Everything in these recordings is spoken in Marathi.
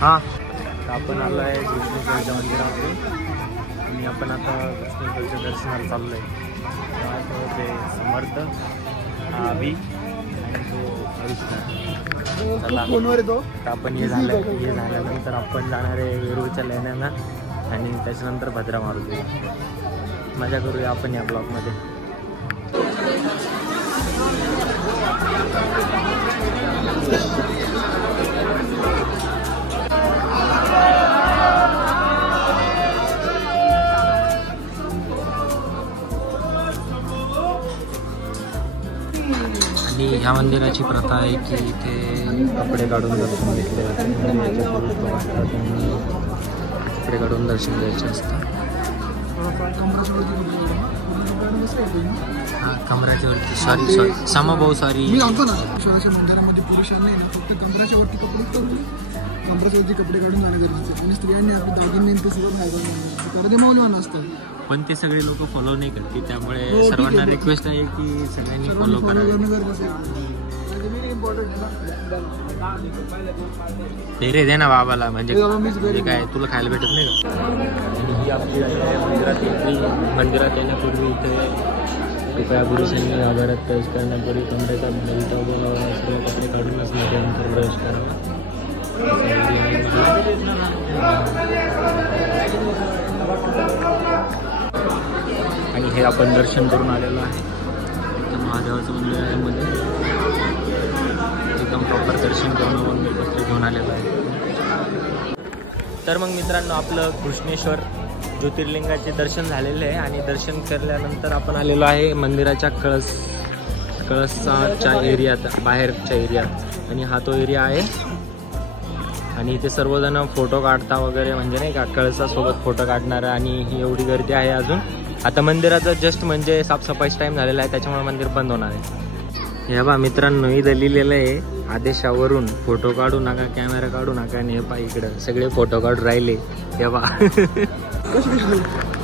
हां, आपण आलो आहे कृष्णेश्वरच्या मंदिरामध्ये आणि आपण आता कृष्णेश्वरच्या दर्शनाला चाललो आहे. ते समर्थ अभि आणि तो हरीश चला फोनवर येतो. तर आपण हे झाल्यानंतर आपण जाणार आहे वेरूळच्या लेण्यांना आणि त्याच्यानंतर भद्रा मारुती. मजा करूया आपण या ब्लॉगमध्ये. आणि ह्या मंदिराची प्रथा आहे की इथे कपडे काढून दर्शन घेतले जाते. कपडे काढून दर्शन घ्यायचे असतं. हां, कमराच्या वरती सॉरी समाभाऊ सॉरी मी सांगतो ना, शिवाच्या मंदिरामध्ये पुरुषांनी ना फक्त कमराच्या वरती कपडे करून कमराच्या वरती कपडे काढून जाणे गरजेचे आहे. आणि स्त्रियांनी आपले दागिने ते सगळं फायदा करणे मौल्यवान असतं. पण ते सगळे लोक फॉलो नाही करते, त्यामुळे सर्वांना रिक्वेस्ट आहे की सगळ्यांनी फॉलो करणं गरजेचं आहे. ते रे दे ना बाबाला, म्हणजे काय तुला खायला भेटत नाही का? ही आपली मंदिरात मंदिरात येण्यापूर्वी इथे कृपया पुरुषांनी आभारात प्रवेश करण्यापूर्वी कमरेचा सर्व कपडे काढूनच नंतर प्रवेश करावा. आणि हे आपण दर्शन करून आलेलो आहे. तर महादेवाचं मंदिर आहे मध्ये एकदम प्रॉपर दर्शन करून मंदिरपत्र घेऊन आलेलं आहे. तर मग मित्रांनो, आपलं कृष्णेश्वर ज्योतिर्लिंगाचे दर्शन झालेले आहे आणि दर्शन केल्यानंतर आपण आलेलो आहे मंदिराच्या कळसाच्या एरियात, बाहेरच्या एरियात. आणि हा तो एरिया आहे आणि इथे सर्वजण फोटो काढता वगैरे, म्हणजे नाही का कळसासोबत फोटो काढणारा. आणि ही एवढी गर्दी आहे. अजून आता मंदिराचं जस्ट म्हणजे साफसफाईचा टाईम झालेला आहे, त्याच्यामुळे मंदिर बंद होणार आहे. हे बा मित्रांनो, इथं लिहिलेलं आहे आदेशावरून फोटो काढू नका, कॅमेरा काढू नका. आणि हे पा इकडं सगळे फोटो काढून राहिले हे बा.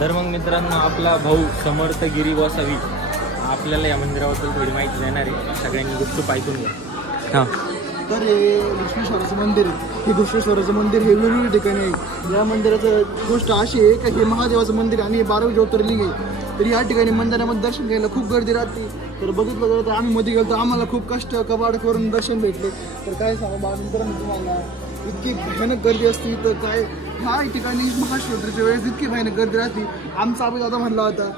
तर मग मित्रांनो, आपला भाऊ समर्थ गिरी गोसावी आपल्याला या मंदिराबद्दल थोडी माहिती देणार आहे. सगळ्यांनी गुपचूप ऐकून घ्या. हां, तर हे कृष्णेश्वराचं मंदिर आहे. हे कृष्णेश्वराचं मंदिर हे वेगवेगळ्या ठिकाणी आहे. या मंदिराचं गोष्ट अशी आहे की हे महादेवाचं मंदिर आणि हे 12 ज्योतिर्लिंग आहे. तर या ठिकाणी मंदिरामध्ये दर्शन घ्यायला खूप गर्दी राहते. तर बघितलं तर आम्ही मध्ये गेलो तर आम्हाला खूप कष्ट कबाड करून दर्शन भेटले. तर काय सांगा बाळमित्रांनो, तुम्हाला इतकी भयानक गर्दी असते. तर काय ह्या ठिकाणी महाशिवरात्रीच्या वेळेस इतकी भयानक गर्दी राहते. आमचा अभि दादा म्हणला होता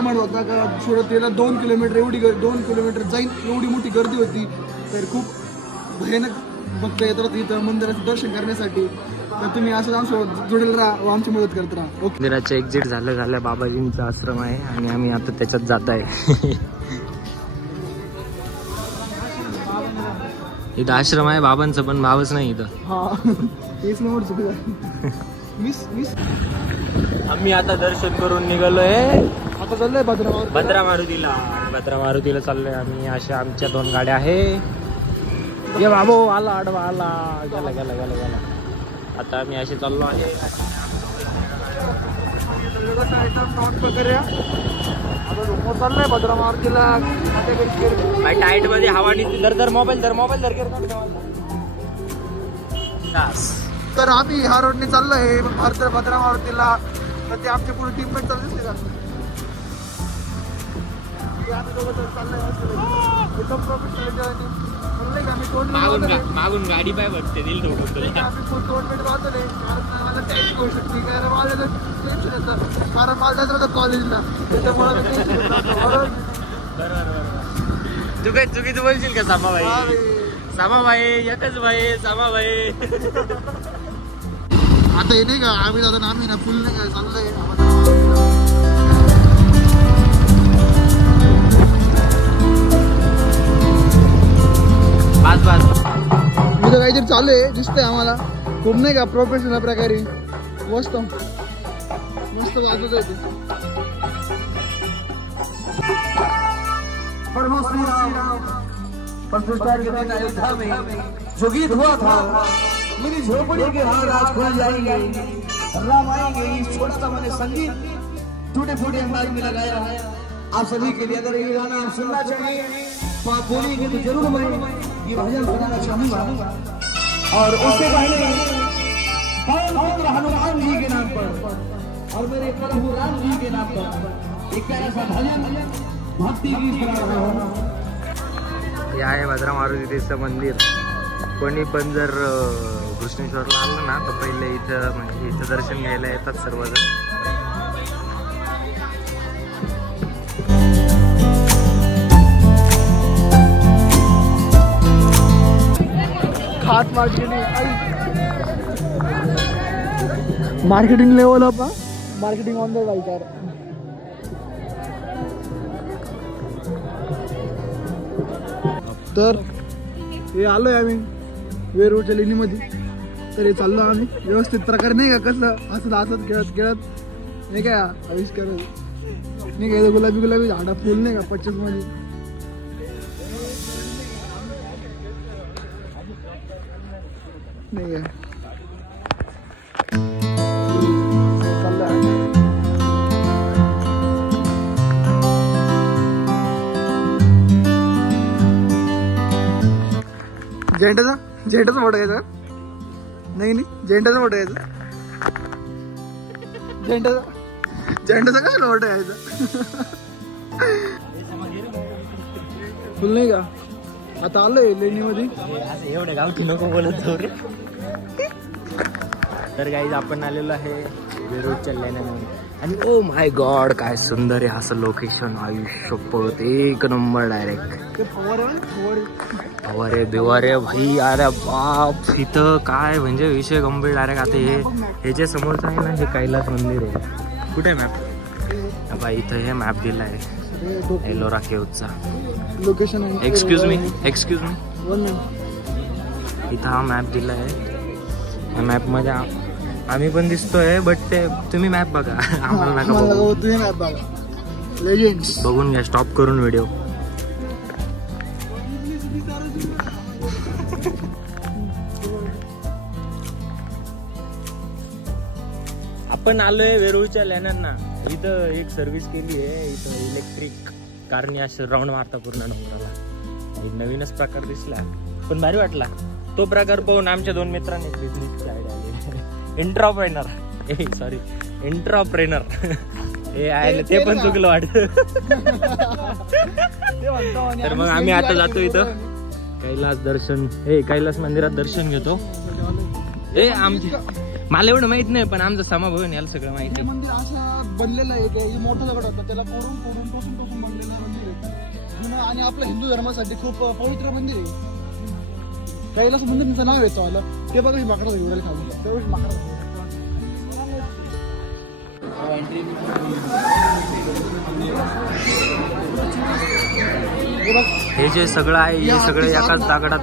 म्हणत होता का शिवरात्रीला 2 किलोमीटर एवढी 2 किलोमीटर जाईल एवढी मोठी गर्दी होती. तर खूप भयानक भक्त येतात इथं मंदिराचं दर्शन करण्यासाठी. तर तुम्ही असं आमच्यासोबत जोडेल राहा व आमची मदत करत राहा. ओके. मंदिराचं एक्झिट झालं बाबाजींचा आश्रम आहे आणि आम्ही आता त्याच्यात जात आहे. इथं आश्रम आहे बाबांचं, पण भावच नाही इथं. हा, तेच नंबर चुकीचं. मिस आम्ही आता दर्शन करून निघालोय. आता चाललोय भद्रा मारुतीला चाललोय आम्ही. अशा आमच्या 2 गाड्या आहे. ये बाबो आला आडवा आला गेला. आता आम्ही असे चाललो आहे. चाललोय भद्रा मारुतीला. टाईट मध्ये हवा दर मोबाईल तर आम्ही ह्या रोडने चाललोय भद्रा मारुतीला. तर ते आमच्या पुढे टीम पण चालू दिसते का? मागून गाडी पाय बघते दिल कारण मला कॉलेजला चुकीचं बोलशील का? सामाबाई एकच भाई सामाबाई. आता हे नाही का आम्ही दादा आम्ही ना फुल नाही का चाललंय. मी तर काहीतरी चालू आहे दिसतंय आम्हाला. खूप नाही का प्रोफेशनल प्रकारे मस्त वाजवत आहे. जो गीत हुआ था मेरी झोपड़ी के हाथ आज खुल जाएंगे, राम आएंगे। इस छोटा सा मैंने संगीत टूटे फूटे अंदाज में लगाया है आप सभी के लिए। अगर ये गाना आप सुनना चाहिए तो आप बोलिए तो जरूर मैं ये भजन सुनाना चाहूंगा और उससे पहले पवन हनुमान जी के नाम पर और मेरे प्रभु राम जी के नाम पर एक प्यारा सा भजन भक्ति गीत सुना रहा हूँ। हे आहे भद्रा मारुतीचं मंदिर. कोणी पण जर घृष्णेश्वरला आलं ना तर पहिले इथं म्हणजे इथं दर्शन घ्यायला येतात सर्वजण. खास marketing level up, marketing on the right. तर हे आलोय आम्ही वेरूळच्या लेणीमध्ये. तर हे चाललो आम्ही व्यवस्थित प्रकारे नाही का, कसं हसत हसत खेळत खेळत नाही का आविष्कार नाही का. गुलाबी गुलाबी झाडा फुल नाही का 25 मध्ये. नाही आहे झेंडाचा मोठा यायचा. नाही झेंडाचा मोठा यायचा. झेंडाचा कशाला मोठा यायचा. फुल नाही का. आता आलोय लेणीमध्ये. एवढे गावठी नको बोलत जाऊ रे. तर गाईज आपण आलेलो आहे वेरूळच्या लेण्यामध्ये. आणि ओ माय गॉड काय सुंदर आहे असं लोकेशन. आयुष्यपत एक नंबर डायरेक्ट. फवारे बिवारे भाई. अरे बाप इथं काय म्हणजे विषय गंभीर डायरेक्ट. आता हे जे समोरचं आहे ना हे कैलास मंदिर आहे. कुठे मॅप बाई. इथं हे मॅप दिला आहे एलोरा केव्हचा लोकेशन आहे. एक्सक्यूज मी इथं हा मॅप दिला आहे. या मॅप मध्ये आम्ही पण दिसतोय बट ते तुम्ही मॅप बघा. आम्हाला नका बघू. तुम्ही मॅप बघा. लेजेंड्स बघून घ्या स्टॉप करून व्हिडिओ. आपण आलोय वेरूळच्या लेण्यांना. इथं एक सर्व्हिस केली आहे. इथं इलेक्ट्रिक कारने असं राऊंड मारता पूर्ण डोंगराला. नवीनच प्रकार दिसला पण भारी वाटला. तो प्रकार पाहून आमच्या 2 मित्रांनी बिझनेसची आयडिया आली. एंटरप्रेनर हे आहे ते पण चुकलं वाटतं. तर मग आम्ही आता जातो इथं कैलास मंदिरात दर्शन घेतो. मला एवढं माहित नाही पण आमचं समाभवन याला सगळं माहिती आहे. मंदिर असं बनलेलं आहे की मोठं दगड होतं त्याला टोचून बनलेलं मंदिर आहे. आणि आपल्या हिंदू धर्मासाठी खूप पवित्र मंदिर आहे. कैलास मंदिर त्यांचं नाव येतं आलं ते बघा. माकडा घेऊन खाऊ तेवढीच माकडा. हे जे सगळं आहे हे सगळं एकाच दगडात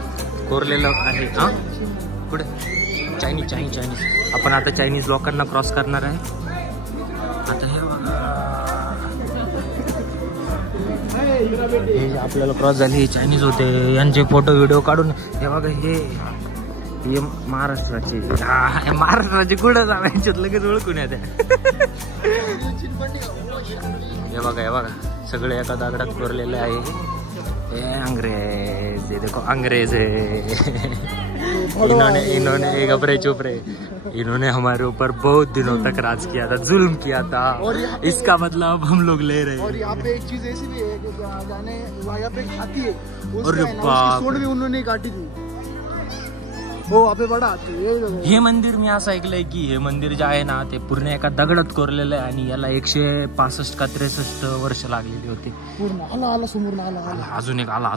कोरलेलं आहे. हा पुढे चायनीज. आपण आता चायनीज लोकांना क्रॉस करणार आहे. आता हे आपल्याला क्रॉस झाले हे चायनीज होते. यांचे फोटो व्हिडिओ काढून हे बघा. हे महाराष्ट्राचे कुठं जावं यांच्यात लगेच ओळखून येते. हे बघा सगळे एका दगडात कोरलेले आहे. अंग्रेज देखो अंग्रेज है. इन्होंने घबरे चुप रहे. इन्होंने हमारे ऊपर बहुत दिनों तक राज किया था, जुल्म किया था. इसका बदलाव हम लोग ले रहे हैं. और यहाँ पे एक चीज ऐसी भी है कि यहाँ पे हाथी है. और भी उन्होंने काटी थी. हो आपे बडा हाती. हे मंदिर मी असं ऐकलंय की हे मंदिर जे आहे ना ते पूर्ण एका दगडात कोरलेलं आहे. आणि याला 165 का 63 वर्ष लागलेली होती. पूर्ण आला समोर आला. अजून एक आला.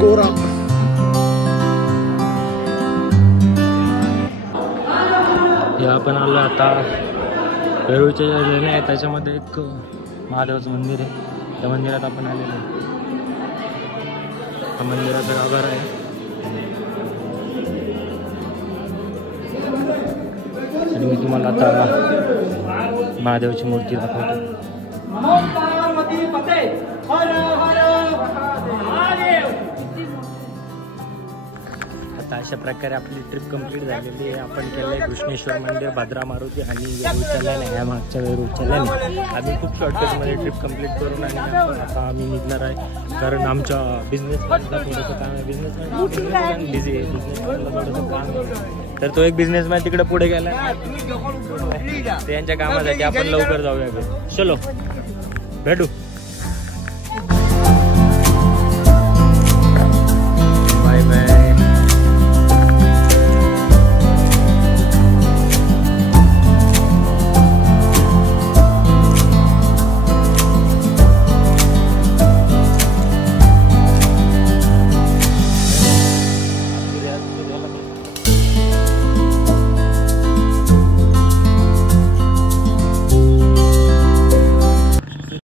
कोरा. हे आपण आलो आता वेरूळच्या लेण्या आहे त्याच्यामध्ये एक महादेवाचं मंदिर आहे. त्या मंदिरात आपण आलेलो आहे. त्या मंदिराचा गाभारा आहे. आणि मी तुम्हाला आता महादेवाची मूर्ती दाखवतो. आता अशा प्रकारे आपली ट्रिप कंप्लीट झालेली आहे. आपण केलं आहे घृष्णेश्वर मंदिर, भद्रा मारुती आणि उचलला नाही, ह्या मागच्या वेळी उचलला नाही. आम्ही खूप शॉर्टकटमध्ये ट्रिप कंप्लीट करून आणि आता आम्ही निघणार आहे, कारण आमच्या बिझनेसमॅनला थोडंसं काम आहे. बिझनेसमॅन बिझी आहे, बिझनेसमॅनला थोडंसं काम आहे. तर तो एक बिझनेसमॅन तिकडे पुढे गेला, ते यांच्या कामासाठी आपण लवकर जाऊया. चलो भेटू.